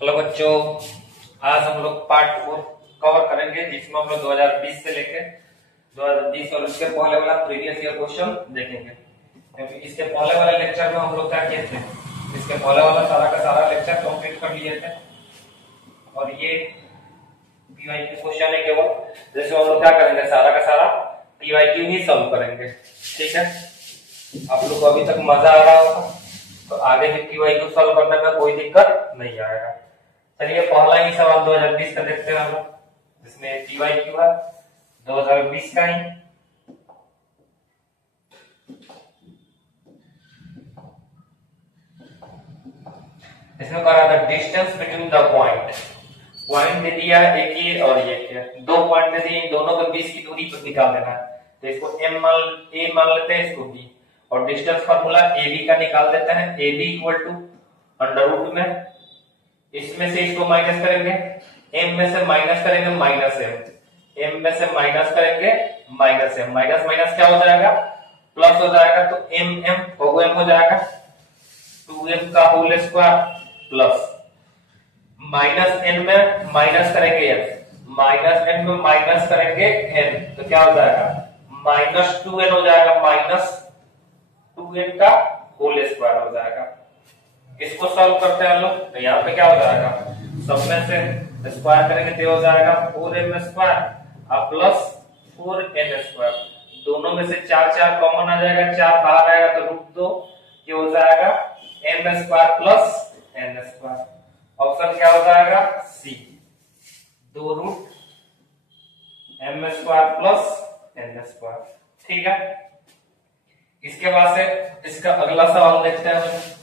Hello बच्चों, आज हम लोग पार्ट 4 कवर करेंगे जिसमें हम लोग 2020 से लेके 2020 और उसके पहले वाला प्रीवियस ईयर क्वेश्चन देखेंगे। क्योंकि इसके पहले वाले लेक्चर में हम लोग क्या किए थे, इसके पहले वाला सारा का सारा लेक्चर कंप्लीट कर लिए थे और ये पीवाईक्यू क्वेश्चन है केवल। जैसे हम लोग क्या करेंगे, सारा का सारा पीवाईक्यू ही सॉल्व करेंगे। ठीक है, आप लोग को अभी तक मजा आ रहा होगा तो आगे भी पीवाईक्यू सॉल्व करने में कोई दिक्कत नहीं आएगा। चलिए पहला ही सवाल 2020 का देखते हैं हम लोग, जिसमें पीवाईक्यू है 2020 का ही। इसमें कह रहा था डिस्टेंस बिटवीन द पॉइंट दे दिया एक ये और ये दो पॉइंट दे दिए, इन दोनों के बीच की दूरी को निकाल देना है। तो इसको ए मान लेते हैं, इसको बी, और डिस्टेंस फार्मूला ए बी का निकाल देते हैं। A B equal to under root में इसमें से इसको माइनस करेंगे, m में से माइनस करेंगे माइनस m में से माइनस करेंगे माइनस m, माइनस माइनस क्या हो जाएगा, प्लस हो जाएगा। तो m हो जाएगा 2m का whole square plus minus n में माइनस करेंगे n, माइनस n में माइनस करेंगे n, तो क्या हो जाएगा माइनस 2n हो जाएगा, माइनस 2n का होल स्क्वायर हो जाएगा। इसको सॉल्व करते हैं हम लोग, तो यहाँ पे क्या हो जाएगा, सब में से स्क्वायर करेंगे तो हो जाएगा 4m स्क्वायर और प्लस 4n स्क्वायर। दोनों में से 4 कॉमन आ जाएगा, 4 बाहर आएगा तो रूट 2 ये हो जाएगा m square plus n square. Option क्या हो जाएगा, C, 2 root m square plus n square. ठीक है, इसके बाद से इसका अगला सवाल देखते हैं।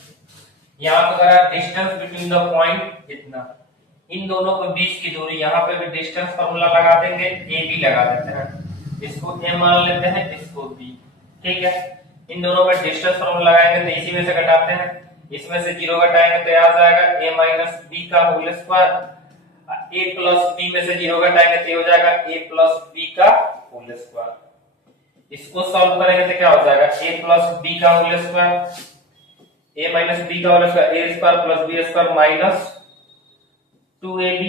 यहाँ पे करा डिस्टेंस बिटवीन द पॉइंट इतना, इन दोनों के बीच की दूरी, यहाँ पे भी डिस्टेंस फार्मूला लगा देंगे, ए बी लगा देते हैं, इसको ए मान लेते हैं, इसको बी। ठीक है, इन दोनों में डिस्टेंस फार्मूला लगाएंगे तो इसी में से घटाते हैं, इसमें से 0 घटाएंगे तो आ जाएगा ए माइनस बी का whole square, a plus b में से 0 घटाएंगे तो हो जाएगा ए प्लस बी का होल स्क्वायर। इसको सॉल्व करेंगे तो क्या हो जाएगा, ए प्लस बी का whole square, a minus b का whole square, a square plus b square minus 2ab,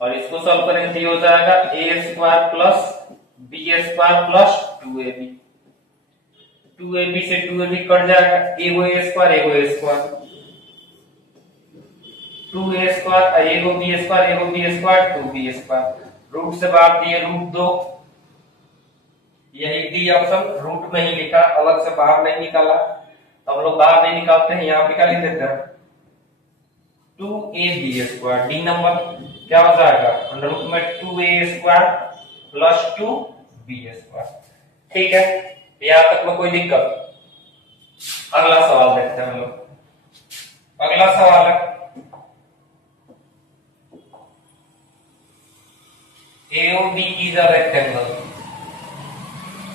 और इसको सॉल्व करेंगे तो ये हो जाएगा a square plus b square plus 2ab। 2ab से 2ab कट जाएगा, एगो ए स्क्वायर एगो ए स्क्वायर, 2a स्क्वायर एगो बी स्क्वायर एगो b square 2b square. Root से बाहर दिए रूट 2, यही डी ऑप्शन, रूट में ही लिखा, अलग से बाहर नहीं निकाला। हम लोग बाहर नहीं निकालते हैं, यहाँ पे क्या लिख देते हैं 2ab स्क्वायर। डी नंबर क्या हो जाएगा, अंडर रूट में 2a square plus 2b square. ठीक है, यहाँ तक में कोई दिक्कत। अगला सवाल देखते हैं हम लोग। अगला सवाल है AOB is a rectangle.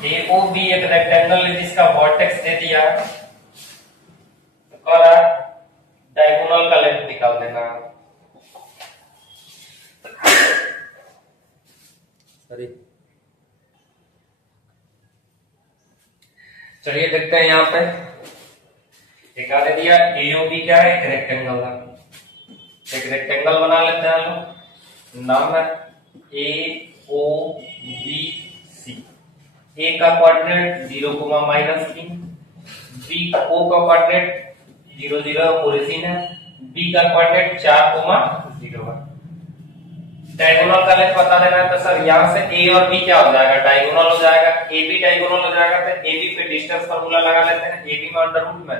AOB एक रेक्टेंगल है जिसका वर्टेक्स दे दिया है, और डायगोनल का लेंथ निकाल देना। सॉरी, चलिए देखते हैं यहाँ पे एक दे दिया AOB क्या है, एक रेक्टेंगल है। एक रेक्टेंगल बना लेते हैं हम लोग, नाम है AOBC। A का कोऑर्डिनेट 0,-3, B का O का कोऑर्डिनेट 0 0 ओरिजिन है, B का कोऑर्डिनेट 4,0 है। डायगोनल का लेंथ बता देना है, तो सर यहाँ से A और B क्या हो जाएगा, डायगोनल हो जाएगा, AB डायगोनल हो जाएगा। तो AB पे डिस्टेंस फार्मूला लगा लेते हैं, AB में अंडर रूट में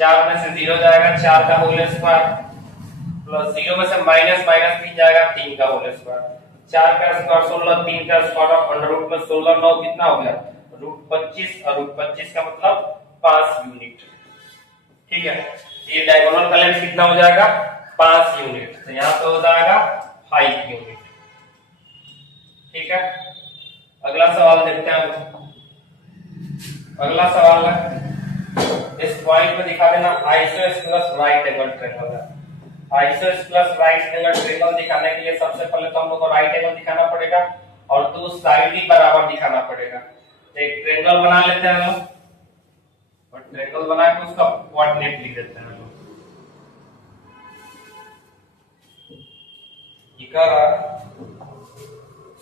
4 में से 0 जाएगा 4 का होल स्क्वायर प्लस 0 में से माइनस 3 जाएगा 3 का होल स्क्वायर, 4 का स्क्वायर 16, 3 का स्क्वायर ऑफ अंडर रूट में 16, 9 कितना हो गया रूट 25, और रूट 25 का मतलब 5 यूनिट। ठीक है, ये डायगोनल का लेंथ कितना हो जाएगा 5 यूनिट, तो यहाँ पे हो जाएगा 5 यूनिट। ठीक है, अगला सवाल देखते हैं हम। अगला सवाल है, इस पॉइंट पे दिखा देना आइसोस्केलस राइट एंगल ट्रायंगल है। आइसोस्केलस राइट एंगल ट्रायंगल दिखाने के लिए सबसे पहले तो हम लोग को राइट एंगल दिखाना पड़ेगा और दो साइड भी बराबर दिखाना पड़ेगा। एक ट्रायंगल बना लेते हैं हम लोग, और ट्रायंगल बना के उसका कोऑर्डिनेट लिख देते हैं हम लोग। करा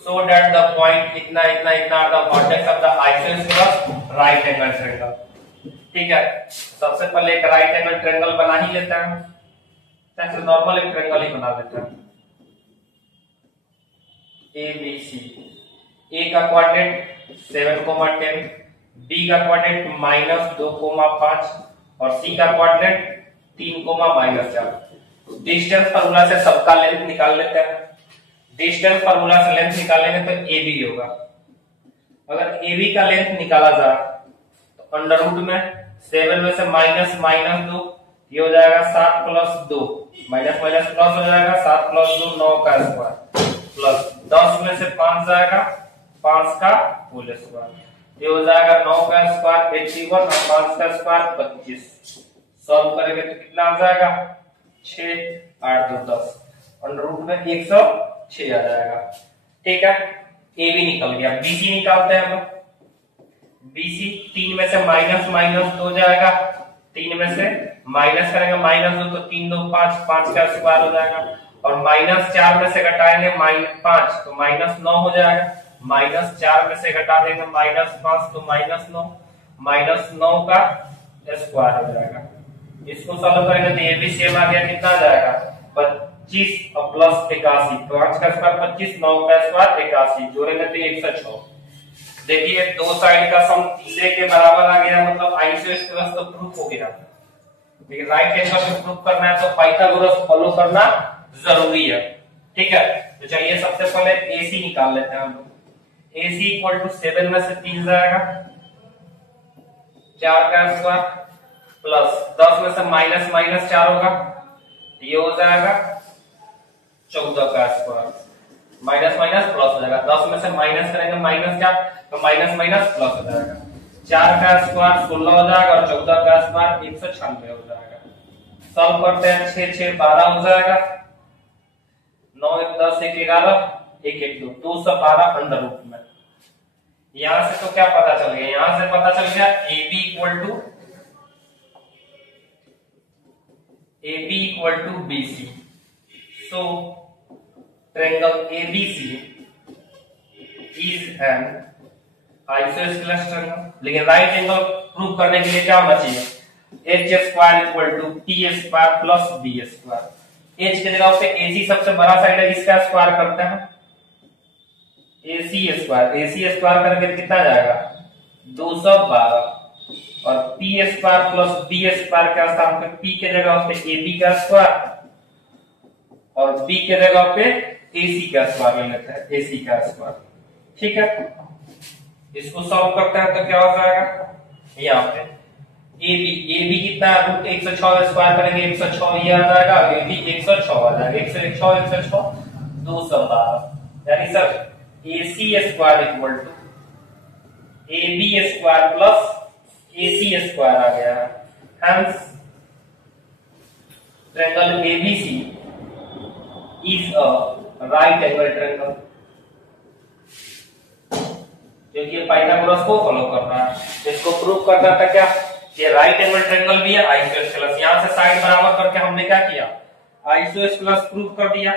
so that the point इतना इतना इतना are the vertex of the isosceles right angle triangle। ठीक है, सबसे पहले एक राइट एंगल ट्रायंगल बना ही लेते हैं, जैसे नॉर्मल एक ट्रायंगल ही बना लेते हैं। ए बी सी, ए का क्वाड्रेंट 7,10, बी का क्वाड्रेंट -2,5 और सी का क्वाड्रेंट 3,-4। डिस्टेंस फार्मूला से सबका लेंथ निकाल लेते हैं। डिस्टेंस फार्मूला से लेंथ निकालेंगे तो ए बी होगा। अगर ए बी का लेंथ निकाला जाए तो अंडर रूट में 7 में से --2 ये हो जाएगा 7 + 2, माइनस माइनस प्लस हो जाएगा 7 + 2 9 का स्क्वायर, प्लस 10 में से 5 जाएगा 5 का होल स्क्वायर, ये हो जाएगा 9 का स्क्वायर 81 और 5 का स्क्वायर 25। सॉल्व करेंगे तो कितना आ जाएगा 6 8 2 10, अंडर रूट में 106 आ जाएगा। ठीक है, ए बी निकल गया। बी सी निकालते हैं हम। बीसी 3 में से --2 जाएगा, 3 में से माइनस करेंगे -2 तो 3 2 5, 5 का स्क्वायर हो जाएगा, और -4 में से घटाएंगे -5 तो -9 हो जाएगा, -4 में से घटा देंगे -5 तो -9, -9 का स्क्वायर हो जाएगा। इसको सॉल्व करेंगे तो ये भी सेम आ गया, कितना आ जाएगा 25 और प्लस 81, 5 का स्क्वायर 25, 9 का स्क्वायर 81, जोड़ेंगे तो 106। देखिए दो साइड का सम तीसरे के बराबर आ गया, मतलब आइसोस्केलस तो प्रूफ हो गया। लेकिन राइट एंगल को प्रूफ करना है तो पाइथागोरस फॉलो करना जरूरी है। ठीक है, तो चलिए सबसे पहले AC निकाल लेते हैं हम। AC = 7 में से 3 जाएगा 4 का स्क्वायर, प्लस 10 में से --4 होगा, ये हो जाएगा 14 का स्क्वायर, माइनस माइनस प्लस हो जाएगा, 10 में से माइनस करेंगे -4 तो माइनस माइनस प्लस हो जाएगा, 4 का स्क्वायर 16 हो जाएगा और 14 का स्क्वायर 196 हो जाएगा। सॉल्व करते हैं, 6 6 12 हो जाएगा, 9 1 10 1 11 1 1 2 212 अंडर रूट में। यहां से तो क्या पता चल गया, यहां से पता चल गया AB = BC। So triangle ABC is an isosceles triangle। लेकिन राइट एंगल प्रूव करने के लिए क्या होना चाहिए, h² = t² + b²। h की जगह पे AC सबसे बड़ा साइड है, इसका स्क्वायर करते हैं, AC² करके कितना जाएगा 212, और p² + b² का स्थान पे p के जगह पे AB का स्क्वायर और b के जगह पे AC का स्क्वायर ले लेते हैं, AC का स्क्वायर। ठीक है, इसको सॉल्व करते हैं तो क्या हो जाएगा, यहाँ पे AB कितना है √106 स्क्वायर करेंगे 106, ये आ जाएगा, AB 106 आ जाएगा, 106 212, यानी सर AC² = AB² + AC² आ गया है। Hence triangle ABC is a right angle triangle। क्योंकि पाइथागोरस को फॉलो कर रहा है, इसको प्रूव करना था क्या, ये राइट एंगल ट्रायंगल भी है आइसोस्केलस। यहां से साइड बराबर करके हमने क्या किया, आइसोस्केलस प्रूव कर दिया,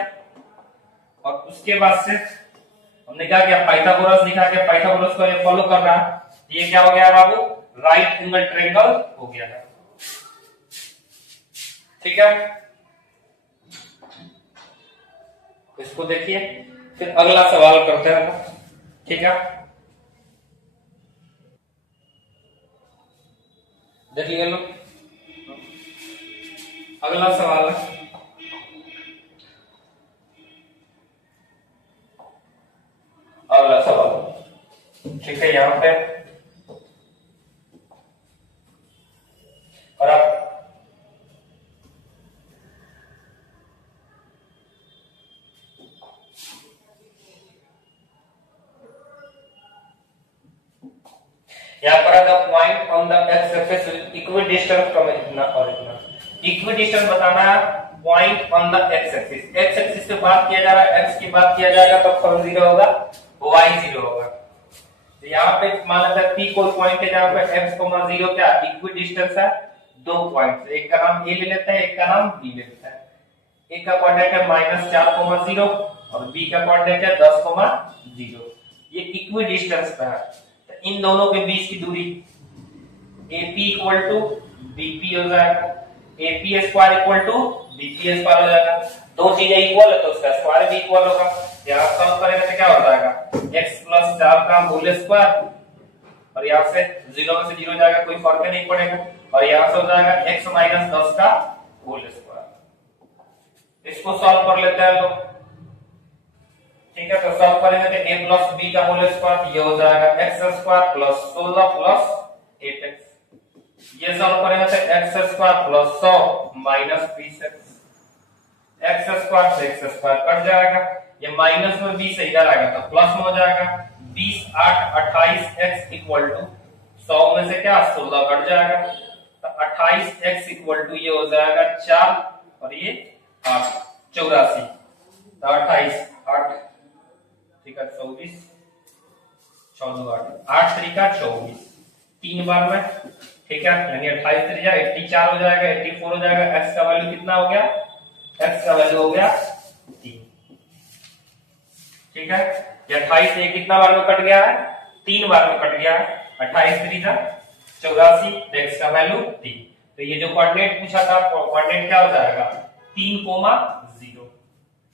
और उसके बाद से हमने क्या किया, पाइथागोरस दिखा के पाइथागोरस को ये फॉलो कर रहा है, ये क्या हो गया बाबू, राइट एंगल ट्रायंगल हो गया है। ठीक है, इसको देखिए, फिर अगला सवाल करते हैं। ठीक है, देखिए लोग, अगला सवाल है, अगला सवाल। ठीक है, यहां पे और आप यहाँ पर अगर point on the x axis equidistance from इतना और इतना, इक्विडिस्टेंस बताना है point on the x axis. X axis पे बात किया जा रहा है, एक्स की बात किया जाएगा तो कौन 0 होगा, y 0 होगा। तो यहाँ पे मान लेते हैं P कोई पॉइंट है जहाँ पे x, 0 क्या इक्विडिस्टेंस है, 2 पॉइंट, एक का नाम A ले लेते हैं, एक का नाम B ले लेते हैं। एक का क्वाड्रेंट है -4, 0 और बी का कोऑर्डिनेट है 10,0। ये इक्वी डिस्टेंस पे है, तो इन दोनों के बीच की दूरी AP इक्वल टू BP हो जाएगा, AP square equal to BP square हो जाएगा। दो चीजें इक्वल है तो उसका स्क्वायर भी इक्वल होगा। यहाँ सॉल्व करेंगे तो क्या हो जाएगा, x प्लस 4 का होल स्क्वायर, और यहाँ से 0 में से 0 जाएगा, कोई फर्क नहीं पड़ेगा, और यहाँ से हो जाएगा x माइनस 10 का होल स्क्वायर। इसको सॉल्व कर लेते हैं लोग, ठीक है। तो सॉल्व करेंगे तो a प्लस b का होल स्क्वायर, ये हो जाएगा x square plus 16 plus 8x। ये सॉल्व करेंगे तो x square plus 100 minus 20x, x square से x स्क्वायर कट जाएगा, ये माइनस में 20 इधर आएगा तो प्लस में हो जाएगा। 20 8 28x इक्वल टू 100 में से क्या 16 कट जाएगा, तो 28x इक्वल टू ये हो जाएगा 4 और ये 8 84, तो 28 8 ठीक है 24 14 8 3 का 24 तीन बार में, ठीक है, यानी 28 3 जा 84 हो जाएगा, 84 हो जाएगा। x का वैल्यू कितना हो गया, x का वैल्यू हो गया 3, ठीक है। ये 28 से कितना बार में कट गया है, 3 बार में कट गया है, 28 3 जा 84, x का वैल्यू 3। तो ये जो कोऑर्डिनेट पूछा था, कोऑर्डिनेट क्या हो जाएगा 3,0,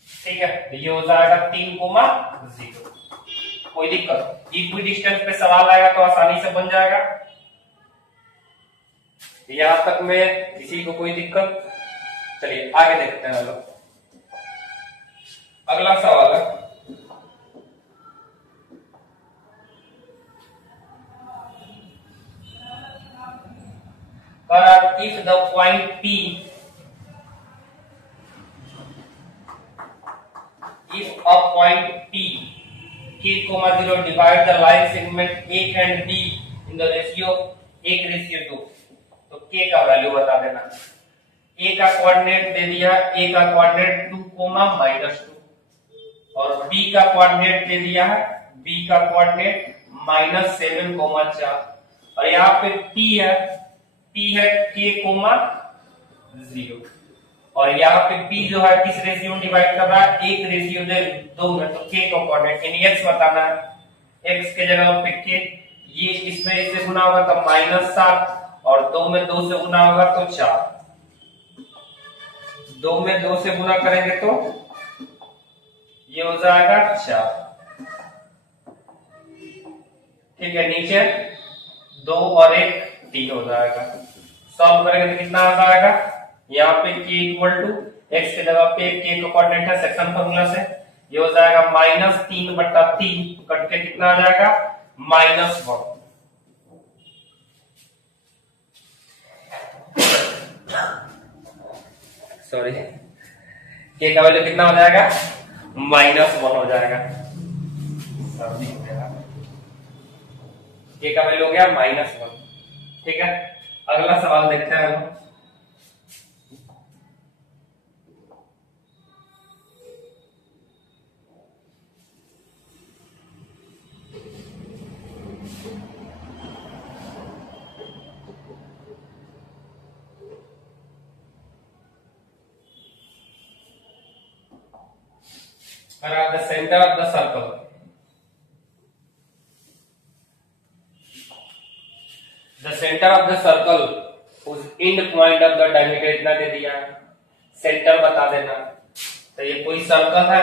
ठीक है, तो ये हो जाएगा 3,0। कोई दिक्कत, इक्वी डिस्टेंस पे सवाल आएगा तो आसानी से बन जाएगा। यहां तक में किसी को कोई दिक्कत, चलिए आगे देखते हैं लोग। अगला सवाल है, if the point P, if a point P k, 0 divide the line segment A and B in the ratio 1:2, तो k का वैल्यू बता देना। a का कोऑर्डिनेट दे दिया, a का कोऑर्डिनेट 2, -2 और b का कोऑर्डिनेट दे दिया है, b का कोऑर्डिनेट -7, 4 और यहाँ पे p है k, 0 और यहाँ पे p जो है किस रेशियो में डिवाइड कर रहा है, 1:2 में, तो k का कोऑर्डिनेट यानी x बताना है। x के जगह पे k, ये इसमें इससे गुना होगा तो -7 और 2 में 2 से गुना होगा तो 4, 2 में 2 से गुना करेंगे तो ये हो जाएगा 4, ठीक है। नीचे 2 और 1 3 हो जाएगा। सॉल्व करेंगे तो कितना आ जाएगा, यहाँ पे k इक्वल टू x के जगह पे k का कोऑर्डिनेट है सेक्शन फॉर्मूला से, ये हो जाएगा -3/3 कट के कितना आ जाएगा -1। सॉरी, k का वैल्यू कितना हो जाएगा -1 हो जाएगा, k का वैल्यू हो गया -1, ठीक है। अगला सवाल देखते हैं हम। The center of the circle, the center of the circle whose end point of the diameter इतना दे दिया है, सेंटर बता देना। तो ये कोई सर्कल है,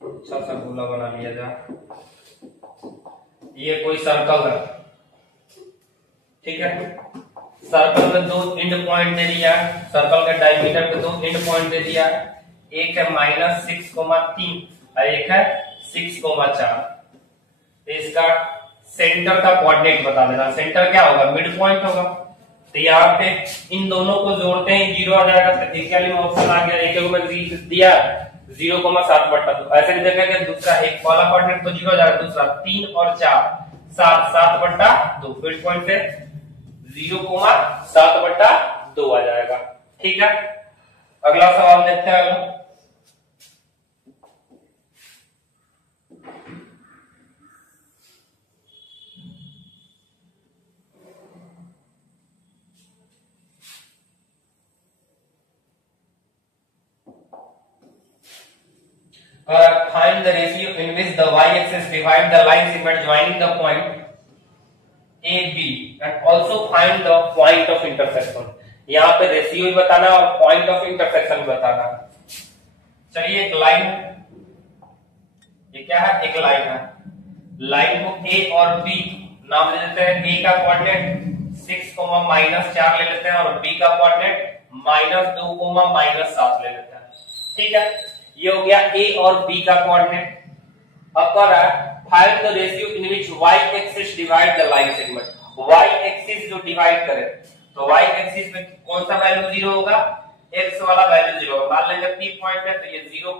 अच्छा सा गोला बना लिया जा, ये कोई सर्कल है, ठीक है। सर्कल में 2 एंड पॉइंट दे दिया है, सर्कल के डायमीटर पे 2 एंड पॉइंट दे दिया है, एक है -6,3 और एक है 6,4। तो इसका सेंटर का कोऑर्डिनेट बता देना। सेंटर क्या होगा, मिड पॉइंट होगा। तो यहाँ पे इन दोनों को जोड़ते हैं 0 आ जाएगा, तो एक वाली में ऑप्शन आ गया, एक में दिया 0,7/2। ऐसे भी देखेंगे दूसरा एक वाला कोऑर्डिनेट तो 0 आ जाएगा, दूसरा 3 और 4 7/2, मिड पॉइंट से 0,7/2 आ जाएगा, ठीक है। अगला सवाल देखते हैं। Find the ratio in which the y-axis divide the line segment joining the point A, B and also find the point of intersection. यहाँ पे रेशियो भी बताना और पॉइंट ऑफ इंटरसेक्शन भी बताना। चलिए एक लाइन, ये क्या है, एक लाइन है। लाइन को A और B नाम ले लेते हैं। A का कोऑर्डिनेट 6, -4 ले लेते हैं और B का कोऑर्डिनेट -2, -7 ले लेते हैं। ठीक है, ये हो गया A और B का कोऑर्डिनेट। अब कह रहा है find the ratio in which y axis divide the line segment. y axis जो डिवाइड करे तो y एक्सिस में कौन सा वैल्यू 0 होगा, x वाला वैल्यू 0 होगा। मान लेंगे P पॉइंट है तो ये 0,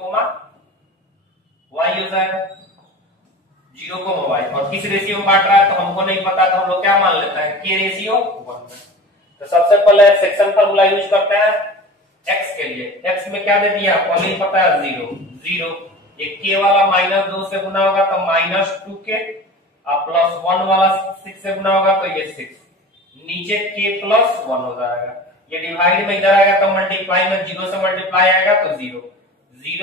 y हो जाएगा 0, y। और किस रेशियो में बांट रहा है तो हमको नहीं पता, तो हम लोग क्या मान लेते हैं, k रेशियो 1 में। तो सबसे पहले सेक्शन फार्मूला यूज करते हैं x के लिए। x में क्या दे दिया, पहले ही पता है 0। ये k वाला -2 से गुना होगा तो -2k और +1 वाला 6 से गुना होगा तो ये 6, नीचे k +1 हो जाएगा। ये डिवाइड में इधर आएगा तो मल्टीप्लाई में 0 से मल्टीप्लाई आएगा तो 0 =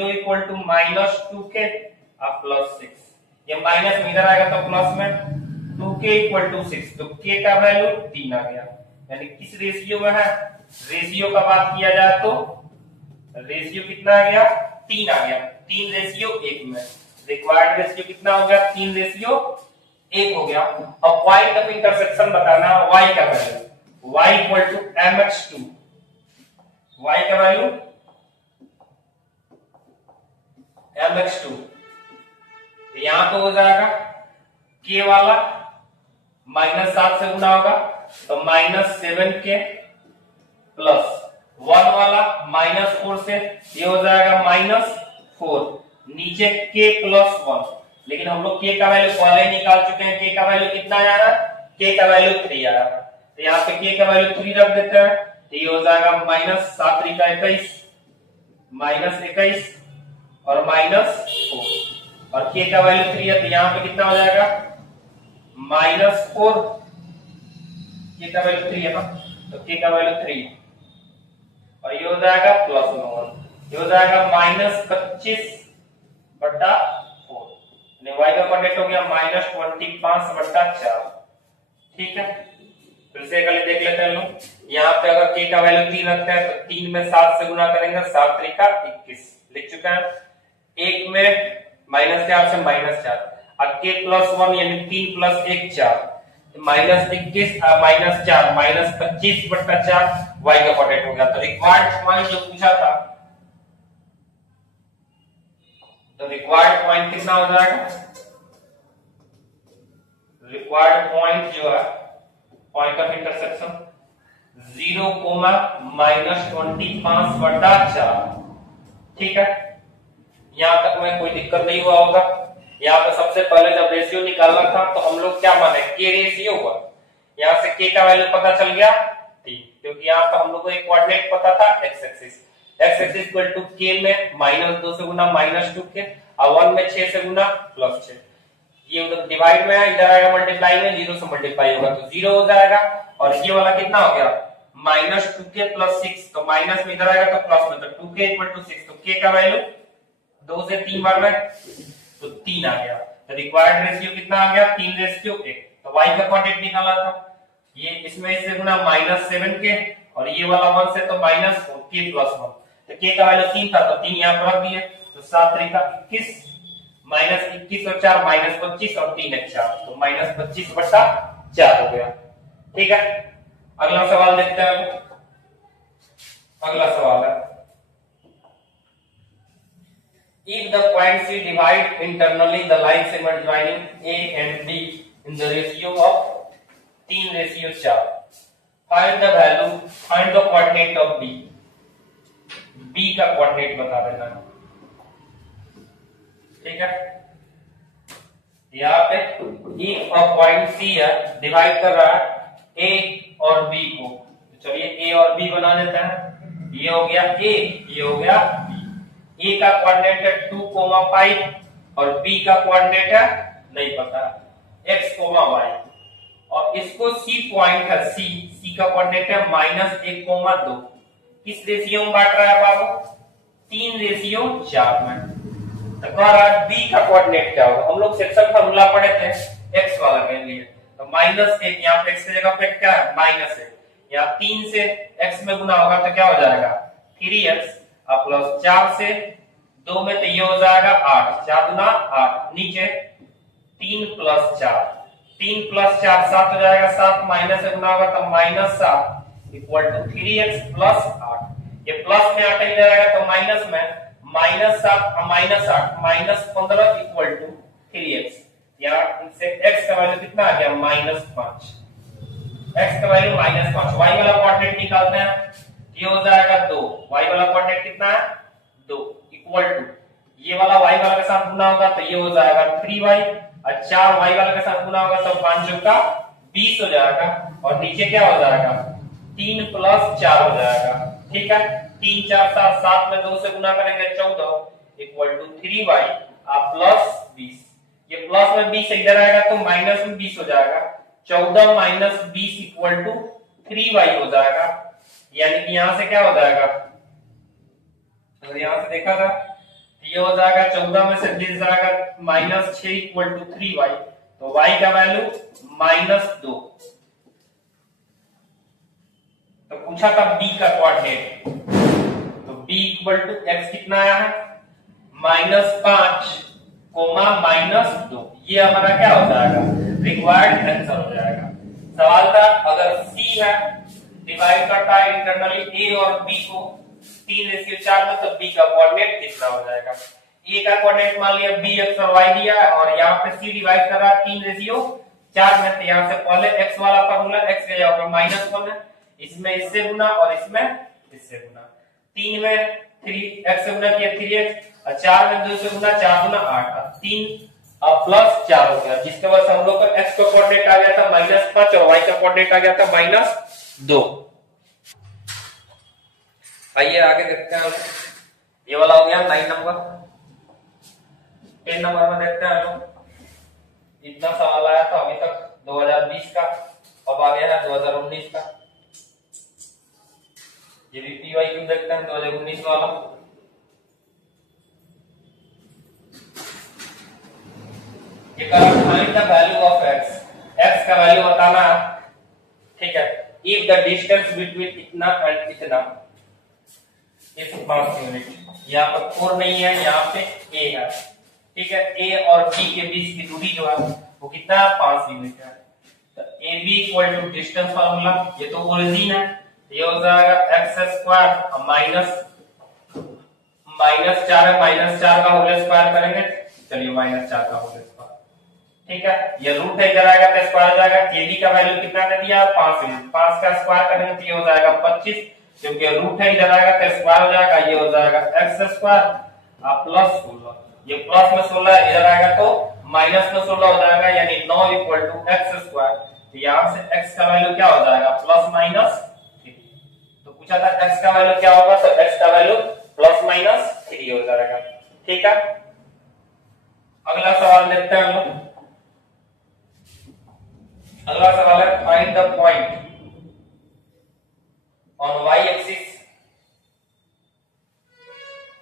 -2k और +6। ये माइनस में इधर आएगा तो प्लस में 2k = 6, तो k का वैल्यू 3 आ गया। यानी किस रेशियो में है, रेशियो का बात किया जाए तो रेशियो कितना आ गया, 3 आ गया। 3:1 में रिक्वायर्ड रेशियो कितना हो गया, 3:1 हो गया। अब पॉइंट ऑफ इंटरसेक्शन बताना, y का वैल्यू, y = mx2, y का वैल्यू mx2। तो यहां तो हो जाएगा k वाला -7 से गुना होगा तो -7k +1 वाला -4 से ये हो जाएगा -4, नीचे k +1। लेकिन हम लोग k का वैल्यू पहले ही निकाल चुके हैं। k का वैल्यू कितना आया है, k का वैल्यू 3 आया। तो यहाँ पे k का वैल्यू 3 रख देते हैं तो ये हो जाएगा -7 × 21 -21 और -4 और k का वैल्यू 3 है तो यहाँ पे कितना हो जाएगा -4, k का वैल्यू 3 है ना, तो k का वैल्यू 3 और ये हो जाएगा +1, ये हो जाएगा -25/4। y का कोऑर्डिनेट हो गया -25/4। ठीक है, फिर से कल देख लेते हैं लोग। यहाँ पे अगर k का वैल्यू 3 रखते हैं तो 3 में 7 से गुना करेंगे, 7 × 21 लिख चुके हैं। 1 में -4 से -4 और k +1 यानी 3 + 1 4, -21 -4 -25/4 y का कोऑर्डिनेट हो गया। तो रिक्वायर्ड पॉइंट जो पूछा था, तो रिक्वायर्ड पॉइंट कितना हो जाएगा, रिक्वायर्ड पॉइंट जो है पॉइंट ऑफ इंटरसेक्शन 0, -25/4। ठीक है, यहां तक में कोई दिक्कत नहीं हुआ होगा। यहाँ पे सबसे पहले जब रेशियो निकालना था तो हम लोग क्या माने, k रेशियो हुआ। यहाँ से k का वैल्यू पता चल गया 3, क्योंकि यहाँ पे हम लोग को एक कोऑर्डिनेट पता था x axis. x axis = k में -2 से गुना -2k और 1 में 6 से गुना +6। ये उधर डिवाइड में है, इधर आएगा मल्टीप्लाई में, 0 से मल्टीप्लाई होगा तो 0 हो जाएगा। और ये वाला कितना हो गया -2k + 6, तो माइनस में इधर आएगा तो प्लस में, तो 2k = 6, तो k का वैल्यू 2 से 3 बार में तो 3 आ गया। तो रिक्वायर्ड रेशियो कितना आ गया, 3:1। तो y का कोऑर्डिनेट निकाला था, ये इसमें इससे गुना -7k और ये वाला 1 से तो -4k +1, तो k का वैल्यू 3 था तो 3 यहाँ पर रख दिए। तो 7 × 21 -21 और 4 -25 और 3 × 4 तो -25/4 हो गया। ठीक है, अगला सवाल देखते हैं। अगला सवाल है, if the point C divide internally the line segment joining A and B in the ratio of 3:4, find the value, find the coordinate of B। B का कोऑर्डिनेट बता देना। ठीक है, यहाँ पे एक और पॉइंट C है, डिवाइड कर रहा है A और B को। तो चलिए A और B बना लेते हैं। ये हो गया A, ये हो गया B। A का कोऑर्डिनेट है 2, 5 और B का कोऑर्डिनेट है नहीं पता, x, y। और इसको C पॉइंट है, C का कोऑर्डिनेट है -1, 2। किस रेशियो में बांट रहा है बाबू, 3:4 में। तो कह रहा है बी का कोऑर्डिनेट क्या होगा। हम लोग सेक्शन फॉर्मूला पढ़े थे एक्स वाला के लिए, तो -1 यहाँ पे एक्स की जगह पे क्या है -1, यहाँ 3 से एक्स में गुना होगा तो क्या हो जाएगा 3x और प्लस 4 से 2 में तो ये हो जाएगा 8, 4 दूना 8, नीचे 3 प्लस 4, 3 प्लस 4 7 हो जाएगा, 7 माइनस से गुना होगा तो -7 इक्वल टू 3x प्लस 8, ये प्लस में 8 जाएगा तो माइनस में -7 -8 -15 इक्वल टू 3x, या इनसे x का वैल्यू कितना आ गया -5, x का वैल्यू -5, y वाला कोऑर्डिनेट निकालते हैं, ये हो जाएगा 2, y वाला कोऑर्डिनेट कितना है 2 इक्वल टू ये वाला y वाला के साथ गुना होगा तो ये हो जाएगा 3y और 4 y वाला के साथ गुना होगा तो 5 का 20 हो जाएगा, और नीचे क्या हो जाएगा 3 प्लस 4 हो जाएगा। ठीक है, 3 4 7, 7 में 2 से गुना करेंगे 14 इक्वल टू 3y और प्लस 20, ये प्लस में 20 इधर आएगा तो माइनस में 20 हो जाएगा, 14 माइनस 20 इक्वल टू 3y हो जाएगा, यानी कि यहां से क्या हो जाएगा, अगर यहां से देखा था ये हो जाएगा 14 में से 20 जाएगा -6 इक्वल टू 3y, तो y का वैल्यू -2। तो पूछा था b का कोऑर्डिनेट, तो b इक्वल टू x कितना आया है -5 -2, ये हमारा क्या हो जाएगा रिक्वायर्ड आंसर हो जाएगा। सवाल था अगर c है डिवाइड करता है इंटरनली a और b को 3:4 में, तो b का कोऑर्डिनेट कितना हो जाएगा। a का कोऑर्डिनेट मान लिया b x और y दिया है, और यहाँ पे c डिवाइड कर रहा है 3:4 में, तो यहाँ से पहले x वाला फार्मूला x के जगह पर -1 है, इसमें इससे गुना और इसमें इससे गुना, 3 में 3x से गुना किया 3x और 4 में 2 से गुना 4 गुना 8, 3 और प्लस 4 हो गया, जिसके बाद हम लोग का x का कोऑर्डिनेट आ गया था -5 और y का कोऑर्डिनेट आ गया था -2। आइए आगे देखते हैं, ये वाला हो गया 9 नंबर। 10 नंबर में देखते हैं लोग, इतना सवाल आया था अभी तक 2020 का, अब आ गया है 2019 का। ये भी पीवाई क्यों देखते हैं 2019 वाला। ये find the value of x, x का वैल्यू बताना है। ठीक है, इफ द डिस्टेंस बिटवीन इतना एंड इतना इज 5 यूनिट, यहाँ पर 4 नहीं है, यहाँ पे a है। ठीक है, a और b के बीच की दूरी जो है वो कितना है 5 यूनिट है। तो ab equal to distance formula, ये तो ओरिजिन है, ये हो जाएगा x² माइनस 4 है, -4 का होल स्क्वायर करेंगे, चलिए -4 का होल स्क्वायर। ठीक है, ये रूट है, इधर आएगा तो स्क्वायर हो जाएगा। ab का वैल्यू कितना दे दिया 5 यूनिट, 5 का स्क्वायर करेंगे तो ये हो जाएगा 25, क्योंकि रूट है इधर आएगा तो स्क्वायर हो जाएगा, ये हो जाएगा x² प्लस 16, ये प्लस में 16 इधर आएगा तो माइनस में 16 हो जाएगा, यानी 9 इक्वल टू x²। तो यहाँ से x का वैल्यू क्या हो जाएगा ±3। तो पूछा था x का वैल्यू क्या होगा, तो x का वैल्यू ±3 हो जाएगा। ठीक है, अगला सवाल देखते हैं हम लोग। अगला सवाल है find the point on y axis.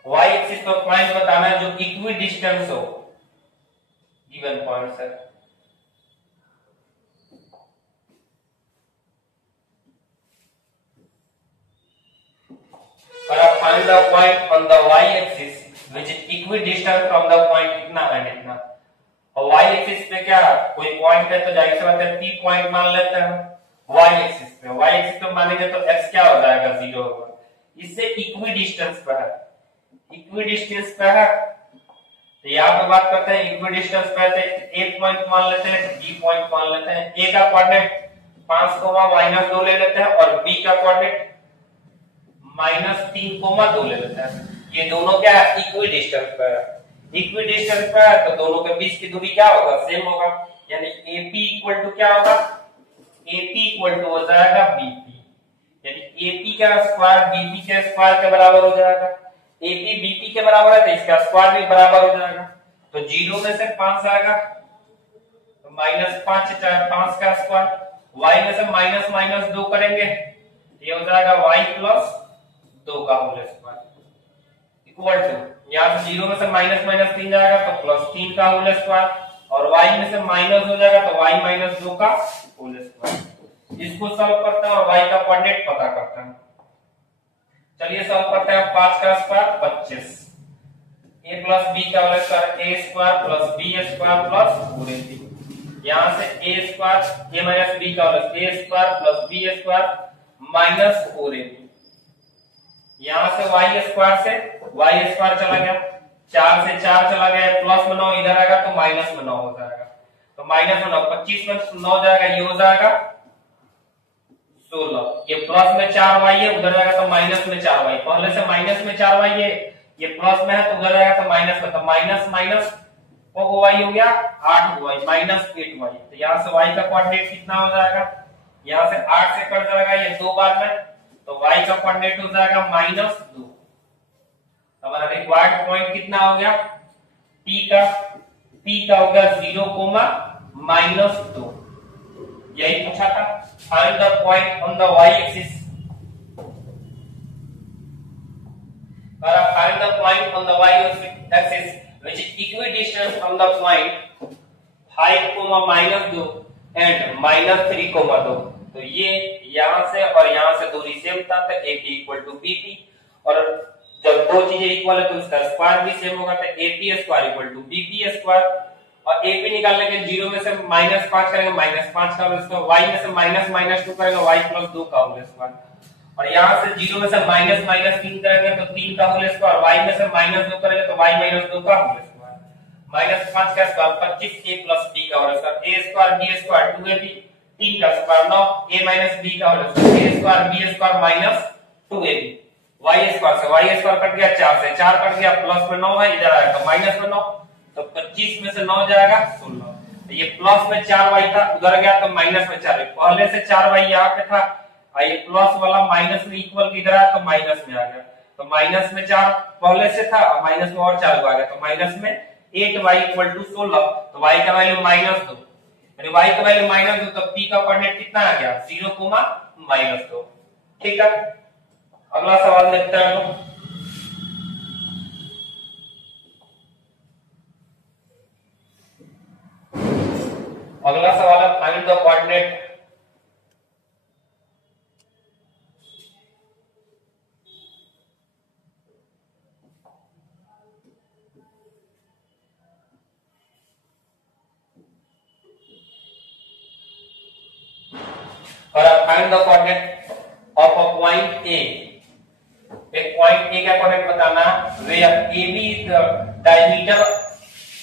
y axis पर पॉइंट बताना है जो इक्वी डिस्टेंस हो गिवन पॉइंट से। Find the point on the y axis which is equidistant from the point इतना एंड इतना। और y एक्सिस पे क्या कोई पॉइंट है तो जाहिर सी बात है p पॉइंट मान लेते हैं y एक्सिस पे। y एक्सिस पे मानेंगे तो x क्या हो जाएगा 0 होगा। इससे इक्विडिस्टेंस पे है, इक्विडिस्टेंस पे है तो यहाँ पे बात करते हैं इक्विडिस्टेंस पे है, a पॉइंट मान लेते हैं, b पॉइंट मान लेते हैं। a का कोऑर्डिनेट 5, -2 ले लेते हैं और b का कोऑर्डिनेट -3, 2 ले लेते हैं। ये दोनों क्या है इक्वी डिस्टेंस पे है, इक्वी डिस्टेंस पे है तो दोनों के बीच की दूरी क्या होगा सेम होगा, यानी AP इक्वल टू क्या होगा, AP इक्वल टू हो जाएगा BP, यानी AP का स्क्वायर BP के स्क्वायर के बराबर हो जाएगा। AP BP के बराबर है तो इसका स्क्वायर भी बराबर हो जाएगा। तो 0 में से 5 आएगा तो -5 चाहे 5 का स्क्वायर, y में से -2 करेंगे ये हो जाएगा y प्लस 2 का होल स्क्वायर इक्वल टू, यहाँ से 0 में से माइनस माइनस 3 जाएगा तो प्लस 3 का होल स्क्वायर, और y में से माइनस हो जाएगा तो y माइनस 2 का होल स्क्वायर। इसको सॉल्व करते हैं और y का कोऑर्डिनेट पता करते हैं। चलिए सॉल्व करते हैं। 5 का स्क्वायर 25, a प्लस b का whole square a square plus b square plus 4ac, यहाँ से a square a minus b का whole a square plus b square minus 4ac, यहाँ से y स्क्वायर चला गया, 4 से 4 चला गया, प्लस में 9 इधर आएगा तो माइनस में 9 हो जाएगा, तो माइनस में 9, 25 में 9 जाएगा, ये हो जाएगा 16, ये प्लस में 4y है, उधर जाएगा तो माइनस में 4y, पहले से माइनस में 4y है, ये प्लस में है तो उधर जाएगा तो माइनस में, तो माइनस माइनस y हो गया 8y माइनस 8y, तो यहाँ से y का कोऑर्डिनेट कितना हो जाएगा, यहाँ से 8 से कट जाएगा ये 2 बार में, तो y का कोऑर्डिनेट हो जाएगा -2। हमारा रिक्वायर्ड पॉइंट कितना हो गया, p का हो गया 0,-2, यही पूछा था। Find the point on the y axis, find the point on the y axis which is equidistant from the point 5, -2 and -3,2। तो ये यहां से और यहां से दूरी सेम था, तो AP इक्वल टू BP, और जब दो चीजें इक्वल है तो उसका स्क्वायर भी सेम होगा, तो AP square equal to BP square, और AP निकालने के 0 में से -5 करेंगे -5 का होल स्क्वायर, y में से -2 करेंगे y प्लस 2 का होल स्क्वायर, और यहाँ से 0 में से -3 करेंगे तो 3 का होल स्क्वायर, y में से -2 करेंगे तो y -2 का होल स्क्वायर, -5 का स्क्वायर 25a प्लस b का whole square, a square b square 2ab, 3 का स्क्वायर 9, a माइनस b का whole square, a square b square minus 2ab, y square से y स्क्वायर कट गया, 4 से 4 cut गया, plus में 9 है, इधर आएगा तो माइनस में 9, तो 25 में से 9 जाएगा 16, तो ये प्लस में 4y था, उधर गया तो माइनस में 4, पहले से 4y यहाँ पे था, ये प्लस वाला माइनस में इक्वल किधर आया तो माइनस में आ गया, तो माइनस में 4 पहले से था, माइनस में और 4 आ गया, तो माइनस में 8y इक्वल टू 16, तो y का वैल्यू -2, यानी y का वैल्यू -2, तो p का कोऑर्डिनेट कितना आ गया 0,-2। ठीक है, अगला सवाल देखते हैं। अगला सवाल है find the coordinate find the coordinate of a point A। एक पॉइंट A का कोऑर्डिनेट बताना, where AB is the diameter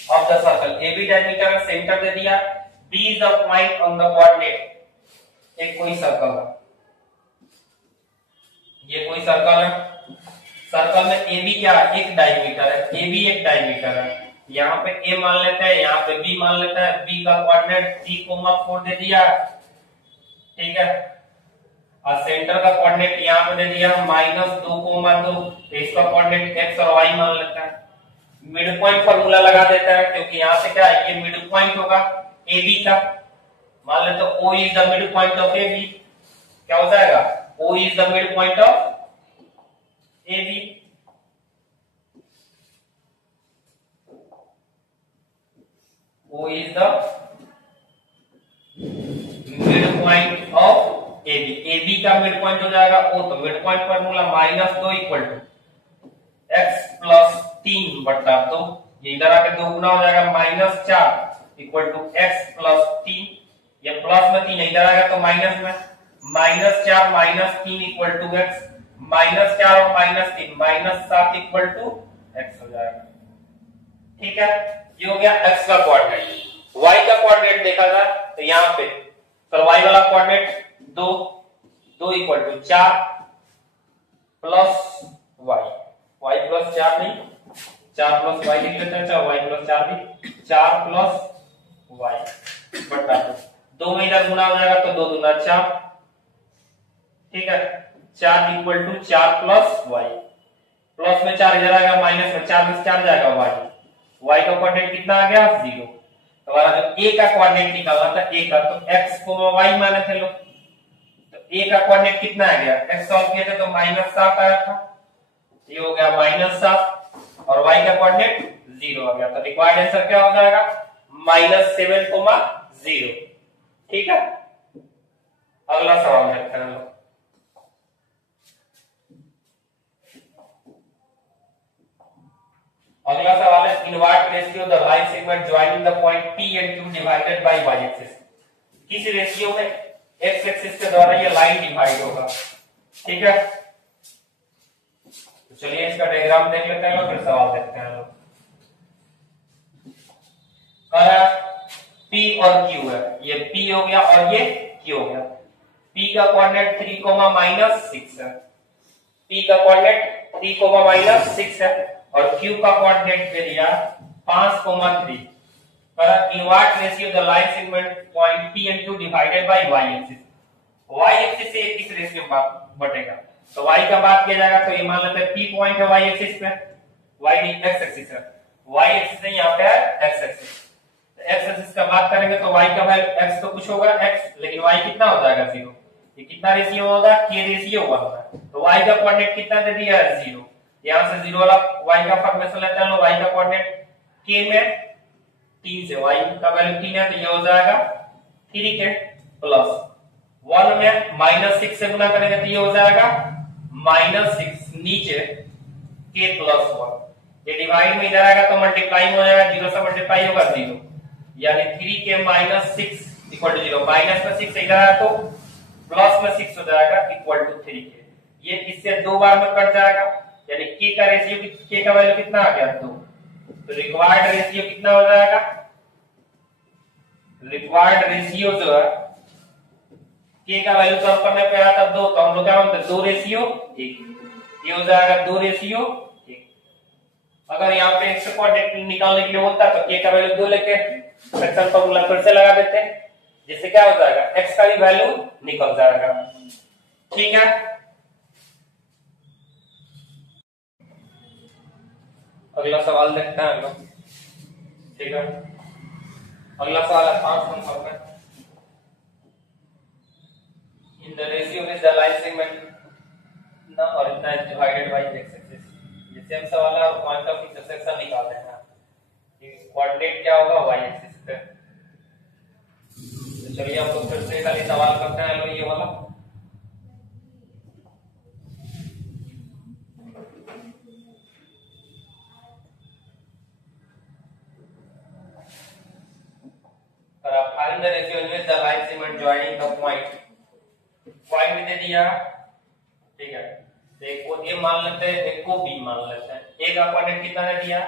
of the circle, AB diameter centre दे दिया, B is the point on the coordinate, एक कोई circle है, ये कोई सर्कल है, सर्कल में AB क्या एक डायमीटर है, AB एक डायमीटर है, यहाँ पे A मान लेते हैं, यहाँ पे B मान लेता है, B का कोऑर्डिनेट 3,4 दे दिया, ठीक है, और सेंटर का कोऑर्डिनेट यहाँ पे दे दिया -2,2, तो इसका कोऑर्डिनेट x और y मान लेता है, मिड पॉइंट फार्मूला लगा देता है, क्योंकि यहाँ से क्या है ये मिड पॉइंट होगा AB का, मान लेते तो O is the mid point of AB, क्या हो जाएगा O is the mid point of AB, O is the mid point of AB, AB का मिड पॉइंट हो जाएगा O, तो mid point formula -2 equal to x plus 3 बटा 2, ये इधर आके 2 गुना हो जाएगा -4 इक्वल टू x प्लस 3, ये प्लस में 3 इधर आएगा तो माइनस में, -4 - 3 इक्वल टू x, -4 और -3 -7 इक्वल टू x हो जाएगा। ठीक है, ये हो गया x का कोऑर्डिनेट। y का कोऑर्डिनेट देखा जाए तो यहाँ पे सर y वाला coordinate 2 equal to 4 plus y plus 4 नहीं, 4 प्लस y लिख लेते हैं, चाहे y प्लस 4 भी, 4 प्लस y बटा 2 में इधर गुना हो जाएगा तो 2 दूना 4, ठीक है, 4 equal to 4 plus y, plus में 4 इधर आएगा, माइनस में 4 में 4 जाएगा y का कोऑर्डिनेट कितना आ गया 0। तो हमारा जो a का कोऑर्डिनेट निकालना था a का, तो x को y माने थे लोग, तो a का कोऑर्डिनेट कितना आ गया, x सॉल्व किए थे तो -7 आया था, ये हो गया -7, और y का कोऑर्डिनेट 0 आ गया। तो रिक्वायर्ड आंसर क्या हो जाएगा? -7,0। ठीक है, अगला सवाल देखते हैं लोग। अगला सवाल है in what ratio the line segment joining the point P and Q divided by y axis. किस रेशियो में x एक्सिस के द्वारा ये लाइन डिवाइड होगा। ठीक है, तो चलिए इसका डायग्राम देख लेते हैं लोग, फिर सवाल देखते हैं लोग। P और Q है, ये P हो गया और ये Q हो गया। P का कोऑर्डिनेट 3,-6 है, P का कोऑर्डिनेट 3,-6 है और Q का कोऑर्डिनेट दे दिया 5,3। In what ratio the line segment point P and Q divided by y axis. y axis से किस रेशियो में बटेगा? तो y का बात किया जाएगा तो ये मान लेते हैं P पॉइंट है y एक्सिस पे, y नहीं x एक्सिस है, y एक्सिस नहीं यहाँ पे है x एक्सिस। x एक्सिस का बात करेंगे तो y का वैल्यू x तो कुछ होगा x, लेकिन y कितना हो जाएगा 0। ये कितना रेशियो होगा? k रेशियो होगा। तो y का कोऑर्डिनेट कितना दे दिया है? 0। यहां से 0 वाला y का फॉर्मेशन लेते हैं लोग। y का कोऑर्डिनेट k में 3 से y का वैल्यू 3 है तो ये हो जाएगा 3k प्लस 1 में -6 से गुना करेंगे तो ये हो जाएगा -6 नीचे k प्लस 1। ये डिवाइड में इधर आएगा तो मल्टीप्लाई हो जाएगा, 0 से मल्टीप्लाई होगा 0, यानी 3k -6 इक्वल टू 0। माइनस में 6 इधर आया तो प्लस में 6 हो जाएगा इक्वल टू 3k। ये इससे दो बार में कट जाएगा, यानी k का रेशियो, k का वैल्यू कितना आ गया? 2। तो रिक्वायर्ड रेशियो कितना हो जाएगा? रिक्वायर्ड रेशियो जो है k का वैल्यू कम करने पे आया था 2, तो हम लोग क्या बोलते हैं 2:1। ये हो जाएगा 2:1। अगर यहाँ पे x कोऑर्डिनेट निकालने के लिए होता तो k का वैल्यू 2 लेके फ्रैक्शन फॉर्मूला फिर से लगा देते, जिससे क्या हो जाएगा x का भी वैल्यू निकल जाएगा। ठीक है, अगला सवाल देखते हैं लोग। ठीक है, अगला सवाल है 5 नंबर पे। In the ratio with the line segment ना और इतना is divided by x axis. ये सेम सवाल है और पॉइंट ऑफ इंटरसेक्शन निकालना है। कोऑर्डिनेट क्या होगा? y एक्सिस पे। तो चलिए हम लोग फिर से खाली सवाल करते हैं लोग ये वाला। Find the ratio in which the line segment joining the point दे दिया। ठीक है, तो एक को a मान लेते हैं, एक को b मान लेते हैं। a का कोऑर्डिनेट कितना दे दिया?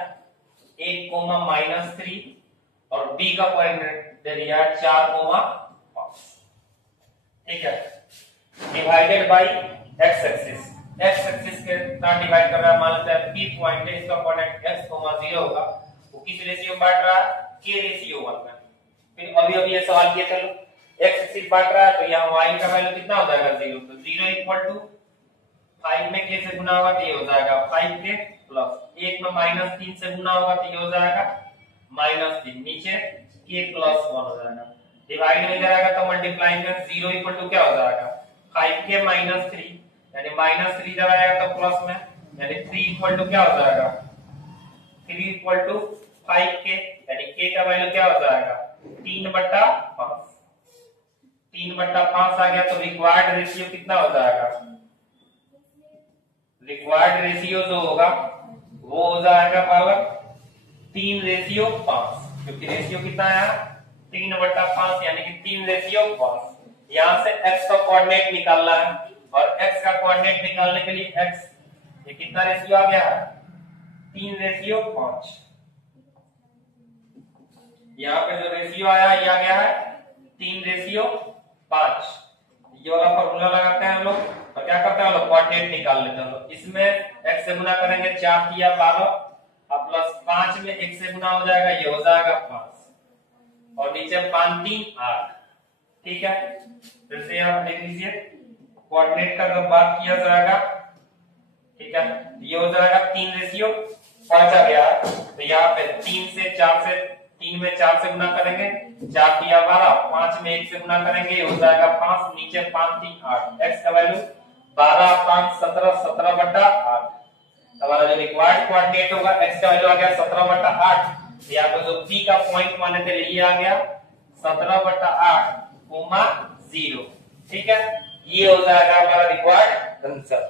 1,-3 और b का कोऑर्डिनेट दे दिया 4,5। ठीक है, divided by x axis. x axis के साथ डिवाइड कर रहा है, मान लेते हैं p पॉइंट है, इसका कोऑर्डिनेट x, 0 होगा। वो किस रेशियो में बांट रहा है? k रेशियो 1 में। फिर अभी ये सवाल किया, चलो x एक्सिस बांट रहा है तो यहाँ y का वैल्यू कितना हो जाएगा? 0। तो 0 इक्वल टू 5 में k से गुना होगा तो ये हो जाएगा 5k प्लस 1 में -3 से गुना होगा तो ये हो जाएगा -3 नीचे k प्लस 1 हो जाएगा। डिवाइड में इधर आएगा तो मल्टीप्लाई में 0 इक्वल टू क्या हो जाएगा? 5k -3, यानी -3 इधर आएगा तो प्लस में, यानी 3 इक्वल टू क्या हो जाएगा? 3 इक्वल टू 5k, यानी k का वैल्यू क्या हो जाएगा? 3/5। 3/5 आ गया तो रिक्वायर्ड रेशियो कितना हो जाएगा? रिक्वायर्ड रेशियो जो होगा वो हो जाएगा पावर 3:5, क्योंकि रेशियो कितना है? 3/5, यानी कि 3:5। यहां से x का कोऑर्डिनेट निकालना है और x का कोऑर्डिनेट निकालने के लिए x ये कितना रेशियो आ गया है? 3:5। यहाँ पे जो रेशियो आया ये आ गया है 3:5। ये वाला फॉर्मूला लगाते हैं हम लोग और क्या करते हैं हम लोग? कोऑर्डिनेट निकाल लेते हैं हम लोग। इसमें x से गुना करेंगे 4 या 12 और प्लस 5 में x से गुना हो जाएगा, ये हो जाएगा 5 और नीचे 5 3 8। ठीक है, फिर से आप देख लीजिए कोऑर्डिनेट का जब बात किया जाएगा, ठीक है, ये हो जाएगा 3:5 आ गया। तो यहाँ पे 3 में 4 से गुना करेंगे, 4 या 12, 5 में 1 से गुना करेंगे, हो जाएगा 5 नीचे 5 3 8। x का वैल्यू 12 5 17 17/8। हमारा जो रिक्वायर्ड कोऑर्डिनेट होगा x का वैल्यू आ गया 17/8, यहाँ पर जो p का पॉइंट माने थे ये आ गया 17/8, 0। ठीक है, ये हो जाएगा हमारा रिक्वायर्ड आंसर।